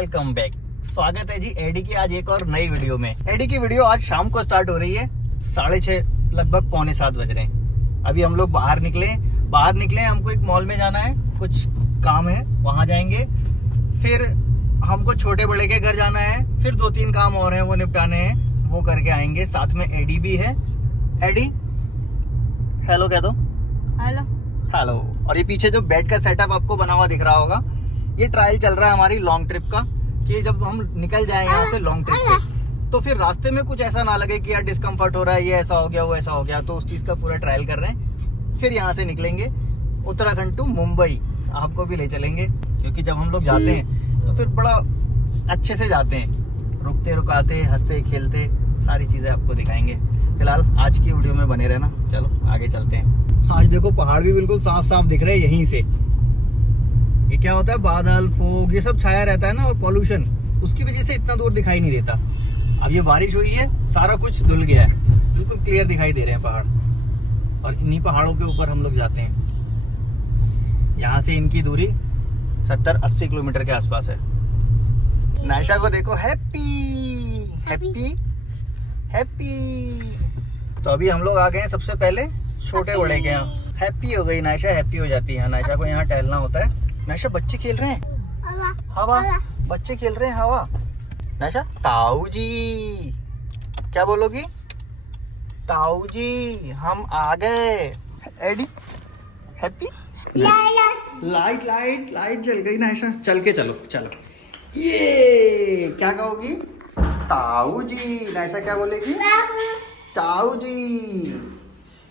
Welcome back. स्वागत है जी AD की आज एक और नई वीडियो में। एडी की वीडियो आज शाम को स्टार्ट हो रही है, 6:30 लगभग 6:45 बज रहे हैं। अभी हम लोग बाहर निकले हमको एक मॉल में जाना है, कुछ काम है, वहां जाएंगे। फिर हमको छोटे बड़े के घर जाना है, फिर 2-3 काम और हैं वो निपटाने हैं, वो करके आएंगे। साथ में एडी भी है। एडी हेलो कह दो। Hello hello. और ये पीछे जो बेड का सेटअप आपको बना हुआ दिख रहा होगा, ये ट्रायल चल रहा है हमारी लॉन्ग ट्रिप का, कि जब हम निकल जाए यहाँ से लॉन्ग ट्रिप पे तो फिर रास्ते में कुछ ऐसा ना लगे कि यार डिस्कम्फर्ट हो रहा है, ये ऐसा हो गया वो ऐसा हो गया। तो उस चीज़ का पूरा ट्रायल कर रहे हैं। फिर यहाँ से निकलेंगे उत्तराखंड टू मुंबई, आपको भी ले चलेंगे, क्योंकि जब हम लोग जाते हैं तो फिर बड़ा अच्छे से जाते हैं, रुकते रुकाते हंसते खेलते सारी चीज़ें आपको दिखाएंगे। फिलहाल आज की वीडियो में बने रहना। चलो आगे चलते हैं। आज देखो पहाड़ भी बिल्कुल साफ साफ दिख रहे हैं यहीं से। ये क्या होता है, बादल फोग ये सब छाया रहता है ना, और पॉल्यूशन, उसकी वजह से इतना दूर दिखाई नहीं देता। अब ये बारिश हुई है, सारा कुछ धुल गया है, बिल्कुल क्लियर दिखाई दे रहे हैं पहाड़। और इन्हीं पहाड़ों के ऊपर हम लोग जाते हैं। यहाँ से इनकी दूरी 70-80 किलोमीटर के आसपास है। नायशा को देखो, हैप्पी हैप्पी हैप्पी। तो अभी हम लोग आ गए हैं सबसे पहले छोटे बड़े के यहाँ। हैप्पी हो गई नायशा, हैप्पी हो जाती है। नायशा को यहाँ टहलना होता है। नायशा बच्चे खेल रहे हैं हवा, बच्चे खेल रहे हैं हवा। नायशा ताऊ जी, क्या बोलोगी? ताऊ जी हम आ गए। Eddie happy. Light light light जल गई नायशा, चल के चलो चलो। ये क्या कहोगी? ताऊ जी। नायशा क्या बोलेगी? ताऊ जी।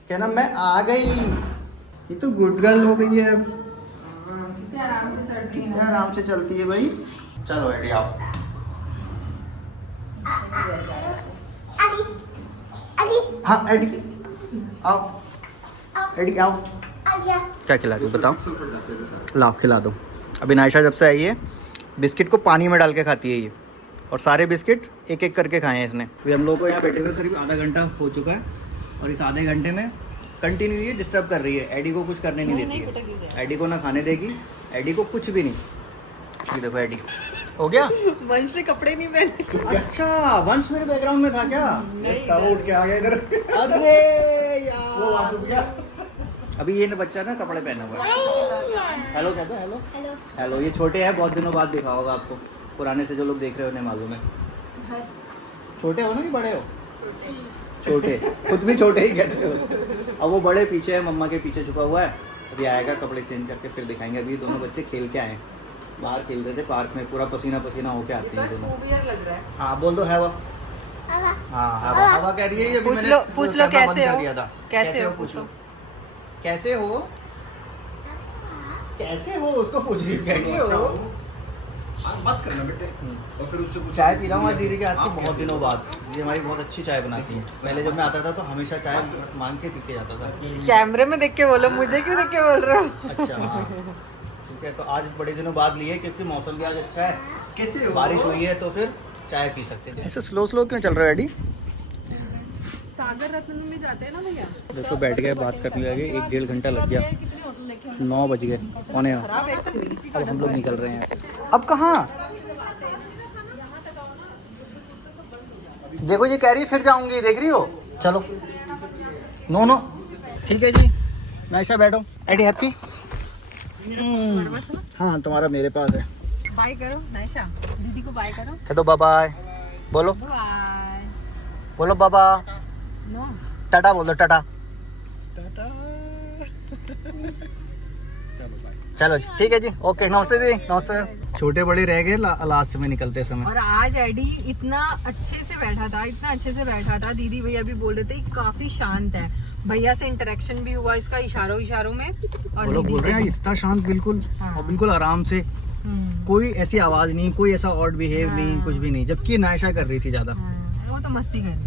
कहना मैं आ गई। ये तो गुड गर्ल हो गई है। कितने आराम से चलती है भाई। चलो एडी आओ। हाँ एडी आओ, एडी आओ। क्या खिला रही हो बताओ? लाओ खिला दो। अभी नायशा जब से आई है बिस्किट को पानी में डाल के खाती है ये, और सारे बिस्किट एक एक करके खाए हैं इसने। अभी हम लोग को यहाँ बैठे हुए करीब आधा घंटा हो चुका है, और इस आधे घंटे में कंटिन्यू ये डिस्टर्ब कर रही है। एडी को कुछ करने नहीं देती है, एडी को ना खाने देगी, एडी को कुछ भी नहीं। ये देखो एडी हो गया। वंश ने कपड़े नहीं पहने। अच्छा वंश मेरे बैकग्राउंड में था क्या? नहीं। उठ के आ गया इधर। अरे यार अभी ये बच्चा ना कपड़े पहना हुआ है। हेलो कहते हो? Hello hello. ये छोटे हैं, बहुत दिनों बाद देखा होगा आपको, पुराने से जो लोग देख रहे हो उन्हें मालूम है। छोटे हो ना कि बड़े हो? छोटे, खुद भी छोटे ही कहते हो। अब वो बड़े पीछे है, मम्मा के पीछे छुपा हुआ है। अभी आएगा, कपड़े चेंज करके फिर दिखाएंगे। अभी दोनों बच्चे खेल के आए, बाहर खेल रहे थे पार्क में, पूरा पसीना पसीना होके आते हैं दोनों। लग रहा है। हाँ बोल दो हवा। हाँ हवा कह रही है। ये पूछ लो कैसे हो? कैसे हो पूछो। कैसे हो? कैसे हो उसको पूछ रही है। कैसे हो? बात करना बेटे। और फिर उससे कुछ चाय पी रहा हूँ आज दीदी के हाथ की बहुत दिनों बाद। ये हमारी बहुत अच्छी चाय बनाती है। पहले जब मैं आता था तो हमेशा चाय मांग के पी के जाता था। कैमरे में देख के बोलो, मुझे क्यों देख के बोल रहे हो? अच्छा हाँ ठीक है। तो आज बड़े दिनों बाद लिए, क्योंकि मौसम भी आज अच्छा है, कैसे हो? बारिश हुई है तो फिर चाय पी सकते थे। ऐसे स्लो स्लो क्यों चल रहा है एडी? सागर रत्न में जाते हैं ना भैया। देखो बैठ गए, बात करने लगे, 1-1.5 घंटा लग गया। 9 बज गए, पौने 9। अब हम लोग निकल रहे हैं। अब कहाँ? देखो ये कह रही है फिर जाऊंगी, देख रही हो? चलो नो ठीक है जी। नायशा बैठो। Eddie happy? हाँ तुम्हारा मेरे पास है। बाय करो नायशा, दीदी को बाय करो। कह दो बाय बाय। बोलो बाय। बोलो बाबा। नो टाटा बोल दो। टाटा। चलो जी ठीक है जी, ओके। नमस्ते दीदी। नमस्ते। छोटे बड़े रह गए लास्ट में निकलते समय। और आज एडी इतना अच्छे से बैठा था, दीदी भैया भी बोल रहे थे काफी शांत है। भैया से इंटरेक्शन भी हुआ इसका इशारों में। और वो लोग बोल रहे हैं इतना शांत, बिल्कुल हाँ। और बिल्कुल आराम से, कोई ऐसी आवाज नहीं, कोई ऐसा ऑड बिहेव नहीं, कुछ भी नहीं। जबकि नायशा कर रही थी ज्यादा। वो तो मस्ती कर रही।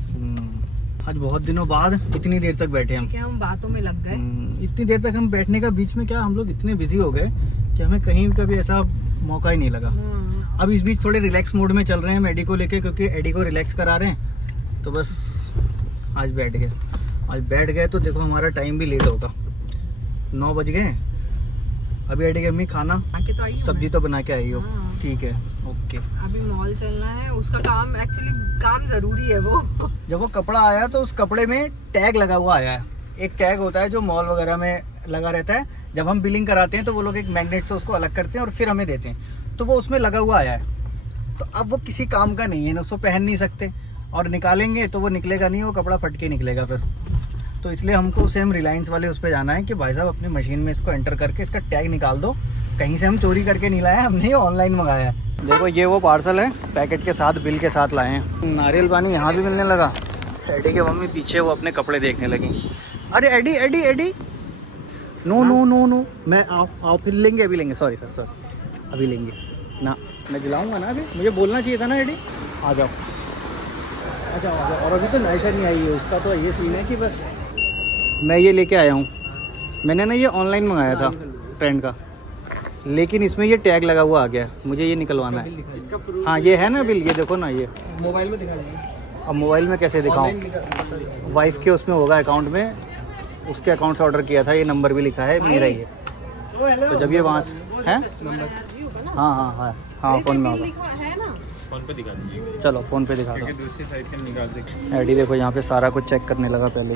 आज बहुत दिनों बाद इतनी देर तक बैठे हम बातों में लग गए। इतनी देर तक हम बैठने का बीच में क्या हम लोग इतने बिजी हो गए कि हमें कहीं कभी ऐसा मौका ही नहीं लगा। अब इस बीच थोड़े रिलैक्स मोड में चल रहे हैं एडी को लेके, क्योंकि एडी को रिलैक्स करा रहे हैं। तो बस आज बैठ गए तो देखो हमारा टाइम भी लेट होगा। 9 बज गए। अभी एडी की अम्मी खाना आके तो आई सब्जी तो बना के आई हो, ठीक है। ओके। अभी मॉल चलना है, उसका काम एक्चुअली काम जरूरी है वो। जब वो कपड़ा आया तो उस कपड़े में टैग लगा हुआ आया है। एक टैग होता है जो मॉल वगैरह में लगा रहता है, जब हम बिलिंग कराते हैं तो वो लोग एक मैग्नेट से उसको अलग करते हैं और फिर हमें देते हैं, तो वो उसमें लगा हुआ आया है। तो अब वो किसी काम का नहीं है ना, उसको पहन नहीं सकते और निकालेंगे तो वो निकलेगा नहीं, वो कपड़ा फट के निकलेगा फिर। तो इसलिए हमको सेम रिलायंस वाले उस पर जाना है कि भाई साहब अपनी मशीन में इसको एंटर करके इसका टैग निकाल दो। कहीं से हम चोरी करके नहीं लाए, हमने ये ऑनलाइन मंगाया है। देखो ये वो पार्सल है, पैकेट के साथ बिल के साथ लाए हैं। नारियल पानी यहाँ भी मिलने लगा। एडी के मम्मी पीछे वो अपने कपड़े देखने लगी। अरे Eddie Eddie Eddie, no no no no, मैं आओ फिर लेंगे, अभी लेंगे, सॉरी सर अभी लेंगे ना, मैं दिलाऊंगा ना, अभी मुझे बोलना चाहिए था ना। एडी आ जाओ, अच्छा आ जाओ। और अभी तो नाइशा नहीं आई है, उसका तो ये सीन है कि बस मैं ये लेके आया हूँ। मैंने ना ये ऑनलाइन मंगाया था फ्रेंड का, लेकिन इसमें ये टैग लगा हुआ आ गया, मुझे ये निकलवाना है। इसका हाँ ये है ना बिल, ये देखो ना, ये मोबाइल में दिखा दीजिए। अब मोबाइल में कैसे दिखाऊं? वाइफ के उसमें होगा अकाउंट में, उसके अकाउंट से ऑर्डर किया था, ये नंबर भी लिखा है मेरा ही है। तो जब ये वहाँ से है, हाँ हाँ हाँ हाँ फ़ोन में होगा, है ना, फोन पे दिखा दीजिए, चलो फ़ोन पे दिखा दो। क्योंकि दूसरी साइड से निकाल देंगे। एडी देखो यहाँ पे सारा कुछ चेक करने लगा पहले।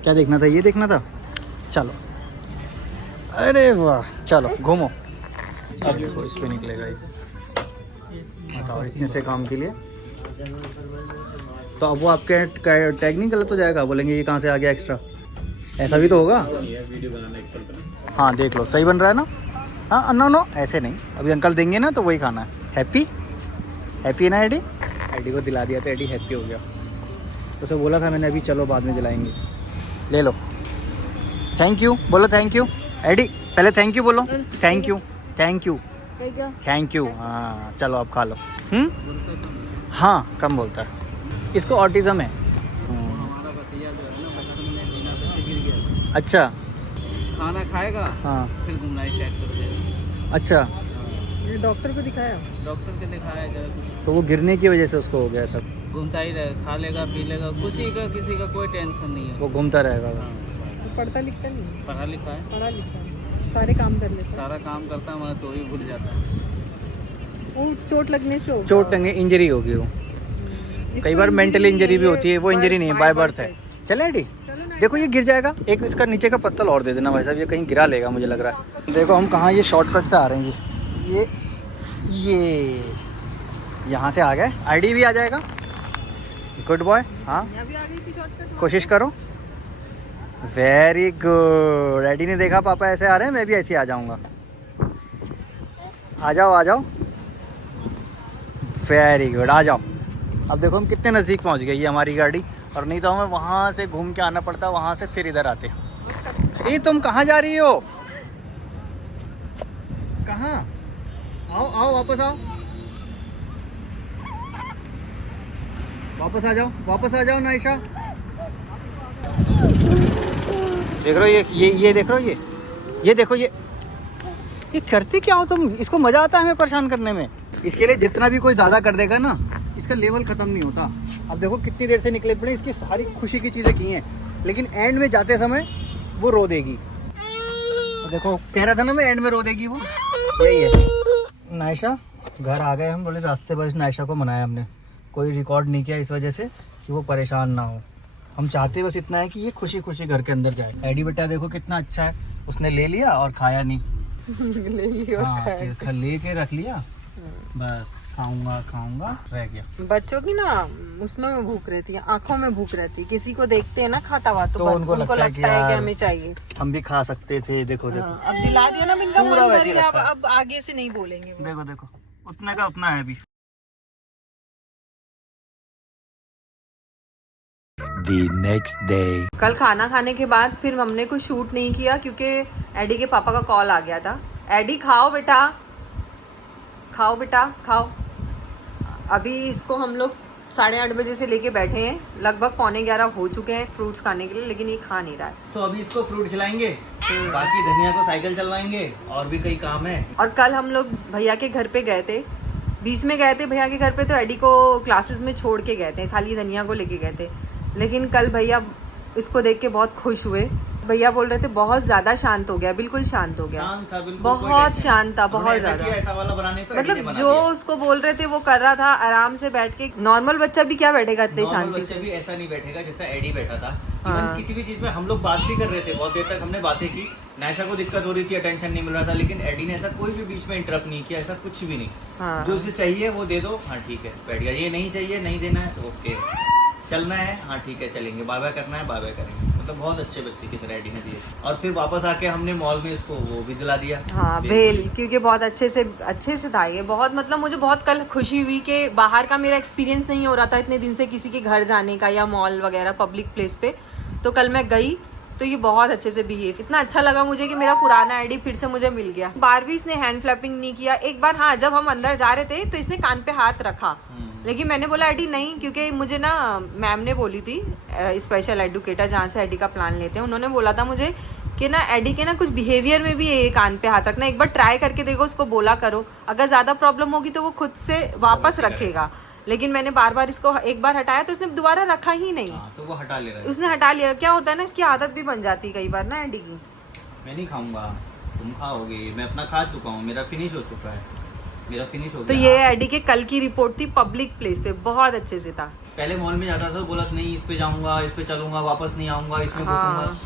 क्या देखना था, ये देखना था, चलो अरे वाह, चलो घूमो। अब देखो इस पे निकलेगा ये, बताओ इतने से काम के लिए। तो अब वो आपके टैग नहीं गलत हो जाएगा, बोलेंगे ये कहाँ से आ गया एक्स्ट्रा, ऐसा भी तो होगा। ये वीडियो बनाना एक्सेल पे। हाँ देख लो सही बन रहा है ना। हाँ नो नो ऐसे नहीं, अभी अंकल देंगे ना तो वही खाना है। हैप्पी हैप्पी है ना एडी? एडी को दिला दिया तो एडी हैप्पी हो गया। उसे बोला था मैंने अभी चलो बाद में दिलाएंगे। ले लो, थैंक यू बोलो, थैंक यू एडी, पहले थैंक यू बोलो, thank you thank you thank you. हाँ चलो अब खा लो। हाँ कम बोलता है, इसको ऑटिज्म है। अच्छा खाना खाएगा हाँ फिर घूमना स्टार्ट कर देगा। अच्छा, ये डॉक्टर को दिखाया, डॉक्टर के दिखाएगा कुछ, तो वो गिरने की वजह से उसको हो गया सब। घूमता ही रहे, खा लेगा पी लेगा, किसी का कोई टेंशन नहीं है। वो घूमता रहेगा। तो पढ़ता लिखता नहीं, पढ़ा लिखा है, पढ़ा लिखा है, सारे काम कर लेता है। सारा काम करता है, मगर तो ही भूल जाता है। वो चोट लगने से हो गया। चोट लगने इंजरी होगी वो, कई बार मेंटल इंजरी भी होती है, वो इंजरी नहीं है, बाय बर्थ है। चले एडी, देखो ये गिर जाएगा, एक इसका नीचे का पत्तल और दे देना भाई साहब, ये कहीं गिरा लेगा मुझे लग रहा है। देखो हम कहाँ ये शॉर्टकट से आ रहे हैं, ये यहाँ से आ गए, आईडी भी आ जाएगा। गुड बॉय, हाँ अभी आ गई थी शॉर्टकट। कोशिश करो, वेरी गुड। एडी ने देखा पापा ऐसे आ रहे हैं, मैं भी ऐसे ही आ जाऊँगा। आ जाओ आ जाओ, वेरी गुड, आ जाओ। अब देखो हम कितने नज़दीक पहुँच गए, ये हमारी गाड़ी, और नहीं तो हमें वहाँ से घूम के आना पड़ता, वहाँ से फिर इधर आते। ये तुम कहाँ जा रही हो, कहाँ? आओ आओ वापस आओ, वापस आ जाओ, वापस आ जाओ नाइशा। देख रहे हो ये देख रहे हो, ये देखो, ये करते क्या हो तुम? इसको मज़ा आता है हमें परेशान करने में। इसके लिए जितना भी कोई ज़्यादा कर देगा ना, इसका लेवल ख़त्म नहीं होता। अब देखो कितनी देर से निकले पड़े, इसकी सारी खुशी की चीज़ें की हैं, लेकिन एंड में जाते समय वो रो देगी। और देखो कह रहा था ना मैं, एंड में रो देगी वो, यही है। नायशा घर आ गए हम, बोले रास्ते पर नायशा को मनाया हमने, कोई रिकॉर्ड नहीं किया इस वजह से कि वो परेशान ना हो। हम चाहते बस इतना है कि ये खुशी खुशी घर के अंदर जाए। एडी बेटा देखो कितना अच्छा है, उसने ले लिया और खाया नहीं। ले लियो, हाँ ले के रख लिया, बस खाऊंगा खाऊंगा रह गया। बच्चों की ना उसमें में भूख रहती है, आंखों में भूख रहती है। किसी को देखते हैं ना खाता हुआ तो बस उनको लगता है कि हमें चाहिए, हम भी खा सकते थे। देखो देखो अब दिला दिया ना, इनका पूरा मन वैसे भर गया, रखा है। अब आगे से नहीं बोलेंगे वो। देखो देखो उतना का उतना है अभी। The next day. कल खाना खाने के बाद फिर हमने कुछ शूट नहीं किया क्योंकि एडी के पापा का कॉल आ गया था। एडी खाओ बेटा, खाओ बेटा खाओ। अभी इसको हम लोग 8:30 बजे से लेके बैठे हैं, लगभग 11:15 हो चुके हैं फ्रूट्स खाने के लिए, लेकिन ये खा नहीं रहा है। तो अभी इसको फ्रूट खिलाएंगे, बाकी धनिया को साइकिल चलवाएंगे, और भी कई काम है। और कल हम लोग भैया के घर पे गए थे, बीच में गए थे भैया के घर पे, तो एडी को क्लासेस में छोड़ के गए थे, खाली धनिया को लेके गए थे। लेकिन कल भैया इसको देख के बहुत खुश हुए, भैया बोल रहे थे बहुत ज्यादा शांत हो गया, बिल्कुल शांत हो गया, शांत था बिल्कुल, बहुत शांत था, हमने बहुत ऐसा ज्यादा। किया, ऐसा वाला बनाने तो एडी ने मतलब बना जो दिया। उसको बोल रहे थे वो कर रहा था आराम से बैठ के। नॉर्मल बच्चा भी क्या बैठेगा इतने नॉर्मल शांति बच्चा से। भी ऐसा नहीं बैठेगा जैसा एडी बैठा था। हाँ। इवन किसी भी चीज में हम लोग बात भी कर रहे थे, बहुत देर तक हमने बातें की, नायशा को दिक्कत हो रही थी, अटेंशन नहीं मिल रहा था, लेकिन एडी ने ऐसा कोई भी बीच में इंटरप्ट नहीं किया, ऐसा कुछ भी नहीं। हाँ। जो उसे चाहिए वो दे दो, हाँ ठीक है बैठ गया, ये नहीं चाहिए नहीं देना है तो ओके, चलना है हाँ ठीक है चलेंगे, बाय बाय करना है बाय बाय करेंगे। मतलब बहुत अच्छे बच्चे की तरह एडी ने दिए। और फिर वापस आके हमने मॉल में इसको वो भी दिला दिया, हाँ भेल, क्योंकि बहुत अच्छे से था ये। बहुत मतलब मुझे बहुत कल खुशी हुई कि बाहर का मेरा एक्सपीरियंस नहीं हो रहा था इतने दिन से किसी के घर जाने का या मॉल वगैरह पब्लिक प्लेस पे। तो कल मैं गई तो ये बहुत अच्छे से बिहेव, इतना अच्छा लगा मुझे कि मेरा पुराना आईडी फिर से मुझे मिल गया। बार भी इसने हैंड फ्लैपिंग नहीं किया। एक बार हाँ, जब हम अंदर जा रहे थे तो इसने कान पे हाथ रखा, लेकिन मैंने बोला एडी नहीं, क्योंकि मुझे ना मैम ने बोली थी, स्पेशल एडुकेटर जहाँ से एडी का प्लान लेते हैं, उन्होंने बोला था मुझे कि ना एडी के ना कुछ बिहेवियर में भी ये कान पे हाथ रखना, एक बार ट्राई करके देखो, उसको बोला करो, अगर ज़्यादा प्रॉब्लम होगी तो वो खुद से वापस रखेगा। लेकिन मैंने बार बार इसको एक बार हटाया तो उसने दोबारा रखा ही नहीं। तो वो हटा ले रहा है, उसने हटा लिया। क्या होता है ना, इसकी आदत भी बन जाती है कई बार ना एडी की। मैं नहीं खाऊंगा, तुम खाओगे, मैं अपना खा चुका हूँ, मेरा फिनिश हो चुका है, मेरा फिनिश हो तो गया। ये एडी के कल की रिपोर्ट थी पब्लिक प्लेस पे, बहुत अच्छे से था। पहले मॉल में जाता था बोला नहीं इस पे जाऊंगा, इस पे चलूंगा, वापस नहीं आऊंगा, इसमें घुसूंगा,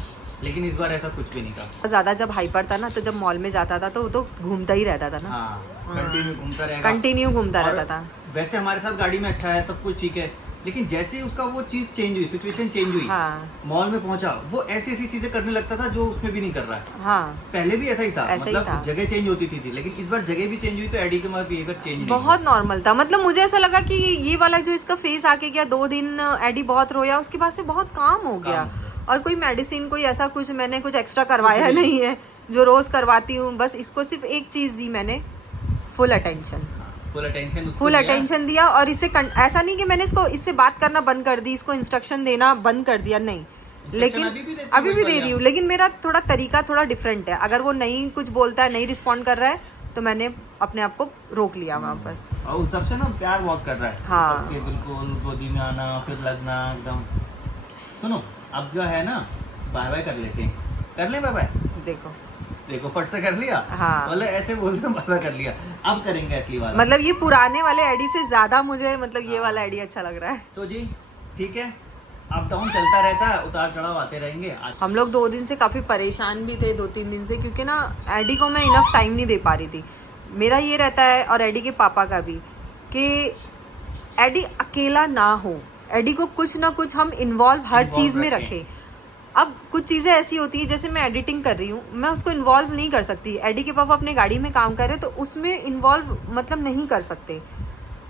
लेकिन इस बार ऐसा कुछ भी नहीं था। ज्यादा जब हाइपर था ना, तो जब मॉल में जाता था तो वो तो घूमता ही रहता था ना, हाँ कंटिन्यू घूमता रहेगा, कंटिन्यू घूमता और रहता था। वैसे हमारे साथ गाड़ी में अच्छा है, सब कुछ ठीक है, लेकिन जैसे ही उसका वो चीज चेंज हुई, सिचुएशन चेंज हुई, हाँ मॉल में पहुंचा, वो ऐसी ऐसी चीजें करने लगता था जो उसमें भी नहीं कर रहा है। हाँ, पहले भी ऐसा ही था, ऐसा ही मतलब था। जगह चेंज होती थी, लेकिन इस बार जगह भी चेंज हुई तो एडी के मतलब बिहेवियर चेंज नहीं बहुत नॉर्मल था। मतलब मुझे ऐसा लगा कि ये वाला जो इसका फेस आके गया, 2 दिन एडी बहुत रोया, उसके बाद से बहुत काम हो गया। और कोई मेडिसिन कोई ऐसा कुछ मैंने कुछ एक्स्ट्रा करवाया नहीं है, जो रोज करवाती हूँ। बस इसको सिर्फ एक चीज दी मैंने, फुल अटेंशन, फुल अटेंशन दिया। और इससे ऐसा नहीं कि मैंने इसको इससे बात करना बंद कर दी, इसको इंस्ट्रक्शन देना बंद कर दिया, नहीं, लेकिन अभी भी दे रही हूँ, लेकिन मेरा थोड़ा तरीका थोड़ा डिफरेंट है। अगर वो नहीं कुछ बोलता है, नहीं रिस्पॉन्ड कर रहा है, तो मैंने अपने आप को रोक लिया वहाँ पर। और उस सबसे ना प्यार बहुत कर रहा है, हाँ। सबके बिल्कुल गोदी में आना, फिर लगना एकदम। सुनो अब जो है ना, बाय बाय कर लेते हैं, कर ले बाय बाय, देखो देखो फट से कर लिया, हाँ। मतलब ऐसे बोलते बाय बाय कर लिया। अब करेंगे असली वाला, मतलब ये पुराने वाले आईडी से ज्यादा मुझे मतलब ये वाला आईडी अच्छा लग रहा है। तो जी ठीक है, अप डाउन चलता रहता है, उतार चढ़ाव आते रहेंगे। आज हम लोग 2 दिन से काफी परेशान भी थे, 2-3 दिन से, क्योंकि ना एडी को मैं इनफ टाइम नहीं दे पा रही थी। मेरा ये रहता है और एडी के पापा का भी, कि एडी अकेला ना हो, एडी को कुछ ना कुछ हम इन्वॉल्व हर चीज में रखें। अब कुछ चीजें ऐसी होती है, जैसे मैं एडिटिंग कर रही हूँ, मैं उसको इन्वॉल्व नहीं कर सकती। एडी के पापा अपने गाड़ी में काम कर रहे तो उसमें इन्वॉल्व मतलब नहीं कर सकते।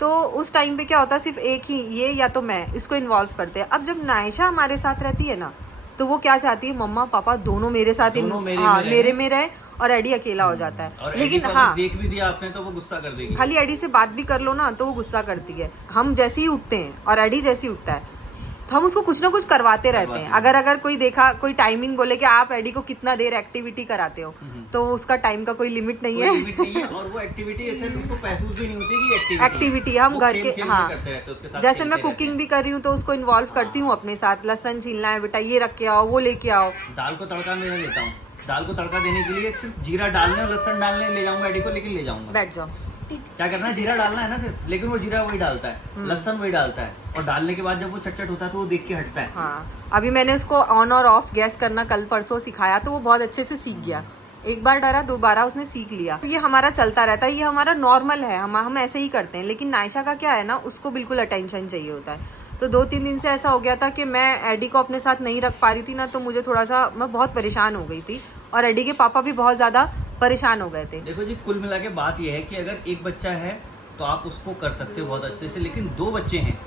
तो उस टाइम पे क्या होता है, सिर्फ एक ही ये या तो मैं इसको इन्वॉल्व करते हैं। अब जब नायशा हमारे साथ रहती है ना, तो वो क्या चाहती है, मम्मा पापा दोनों मेरे साथ मेरे में रहे, और एडी अकेला हो जाता है। और लेकिन एडी हाँ, देख भी दिया आपने तो वो गुस्सा कर देगी। खाली एडी से बात भी कर लो ना तो वो गुस्सा करती है। हम जैसे ही उठते हैं और एडी जैसे ही उठता है, तो हम उसको कुछ ना कुछ करवाते रहते हैं। अगर कोई देखा, कोई टाइमिंग बोले कि आप एडी को कितना देर एक्टिविटी कराते हो, तो उसका टाइम का कोई लिमिट नहीं है। और वो एक्टिविटी ऐसे उसको महसूस भी नहीं होती कि एक्टिविटी हम घर के, हाँ, जैसे मैं खेलते कुकिंग भी कर रही हूँ तो उसको इन्वॉल्व करती हूँ अपने साथ। लहसुन छीलना है बेटा, ये रख के आओ, वो लेके आओ। दाल को तड़का मैं लेता हूँ, दाल को तड़का देने के लिए सिर्फ जीरा डालने और लहसुन डालने ले जाऊंगा एडी को, लेकिन ले जाऊंगा। बैठ जाओ, क्या करना है, जीरा डालना है ना सिर्फ, लेकिन वो जीरा वही डालता है, लहसुन वही डालता है, और डालने के बाद जब वो चटचट होता है तो वो देख के हटता है। हाँ, अभी मैंने उसको ऑन और ऑफ गैस करना कल परसों सिखाया, तो वो बहुत अच्छे से सीख गया। एक बार डरा, 2 बार उसने सीख लिया। ये हमारा चलता रहता है, ये हमारा नॉर्मल है, हम ऐसे ही करते हैं। लेकिन नायशा का क्या है ना, उसको बिल्कुल अटेंशन चाहिए होता है। तो 2-3 दिन से ऐसा हो गया था कि मैं एडी को अपने साथ नहीं रख पा रही थी ना, तो मुझे थोड़ा सा, मैं बहुत परेशान हो गई थी, और एडी के पापा भी बहुत ज्यादा परेशान हो गए थे। देखो जी, कुल मिला के बात यह है कि अगर एक बच्चा है तो आप उसको कर सकते हो बहुत अच्छे से, लेकिन 2 बच्चे हैं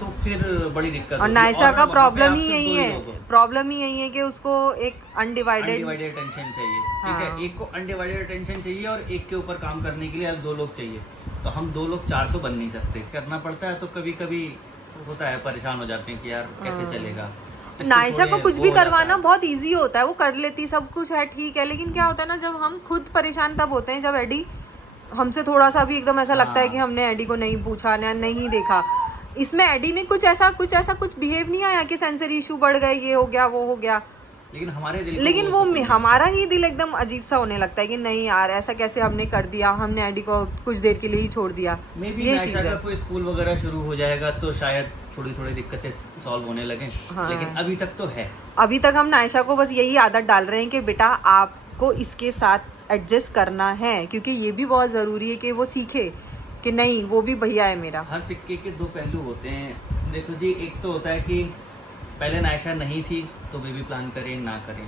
तो फिर बड़ी दिक्कत। और नायशा का प्रॉब्लम ही यही है, प्रॉब्लम ही यही है कि उसको एक अनडिवाइडेड अटेंशन चाहिए। ठीक है, एक को अनडिवाइडेड अटेंशन चाहिए और एक के ऊपर काम करने के लिए अब 2 लोग चाहिए। तो हम 2 लोग 4 तो बन नहीं सकते, करना पड़ता है। तो कभी कभी होता है, परेशान हो जाते हैं कि यार कैसे चलेगा। नायशा को कुछ भी करवाना बहुत इजी होता है, वो कर लेती, सब कुछ है ठीक है। लेकिन क्या होता है ना, जब हम खुद परेशान तब होते हैं जब एडी हमसे थोड़ा सा भी एकदम ऐसा लगता है कि हमने एडी को नहीं पूछा, नहीं देखा। इसमें एडी ने कुछ ऐसा बिहेव नहीं आया कि सेंसरी इशू बढ़ गए, ये हो गया वो हो गया। लेकिन हमारे दिल को लेकिन वो सुकून मिलता हमारा ही दिल एकदम अजीब सा होने लगता है कि नहीं यार ऐसा कैसे हमने कर दिया, हमने एडी को कुछ देर के लिए ही छोड़ दिया। मे बी ये नायशा चीज का है। कोई स्कूल वगैरह शुरू हो जाएगा तो शायद थोड़ी थोड़ी दिक्कतें सॉल्व होने लगे। हाँ। लेकिन अभी तक तो है। अभी तक हम नायशा को बस यही आदत डाल रहे हैं कि बेटा आपको इसके साथ एडजस्ट करना है, क्योंकि ये भी बहुत जरूरी है कि वो सीखे कि नहीं वो भी भैया है मेरा। हर सिक्के के दो पहलू होते हैं। देखो जी, एक तो होता है कि पहले नायशा नहीं थी तो बेबी प्लान करें ना करें।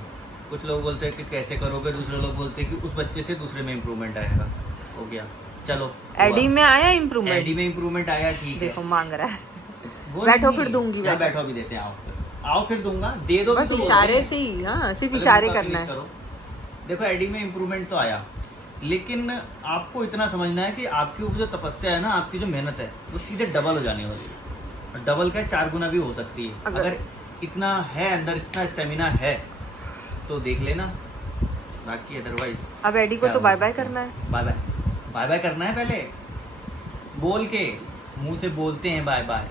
कुछ लोग बोलते हैं कि कैसे करोगे, दूसरे लोग बोलते हैं कि उस बच्चे से दूसरे में इम्प्रूवमेंट आएगा। हो गया, चलो एडी में आया इम्प्रूवमेंट, एडी में इम्प्रूवमेंट आया, ठीक है। देखो मांग रहा है। वो बैठो नहीं, फिर दूंगी, यहाँ बैठो। बैठो भी देते हैं, आओ फिर दूंगा, दे दो बस तो बोलते इशारे हैं। से ही, हाँ सिर्फ अरे इशारे उनका करना finish है। करो। देखो एडी में इम्प्रूवमेंट तो आया, लेकिन आपको इतना समझना है कि आपके ऊपर जो तपस्या है ना, आपकी जो मेहनत है वो सीधे डबल हो जाने वाली है। और डबल क्या 4 गुना भी हो सकती है। अगर इतना है अंदर, इतना स्टेमिना है तो देख लेना, बाकी अदरवाइज अब एडी को तो बाय बाय करना है। बाय बाय, बाय बाय करना है। पहले बोल के, मुंह से बोलते हैं बाय बाय।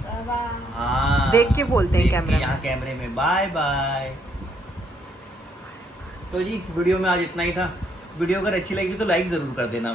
हाँ, देख के बोलते हैं देख के कैमरा में। यहाँ कैमरे में बाय बाय। तो जी वीडियो में आज इतना ही था। वीडियो अगर अच्छी लगी तो लाइक जरूर कर देना।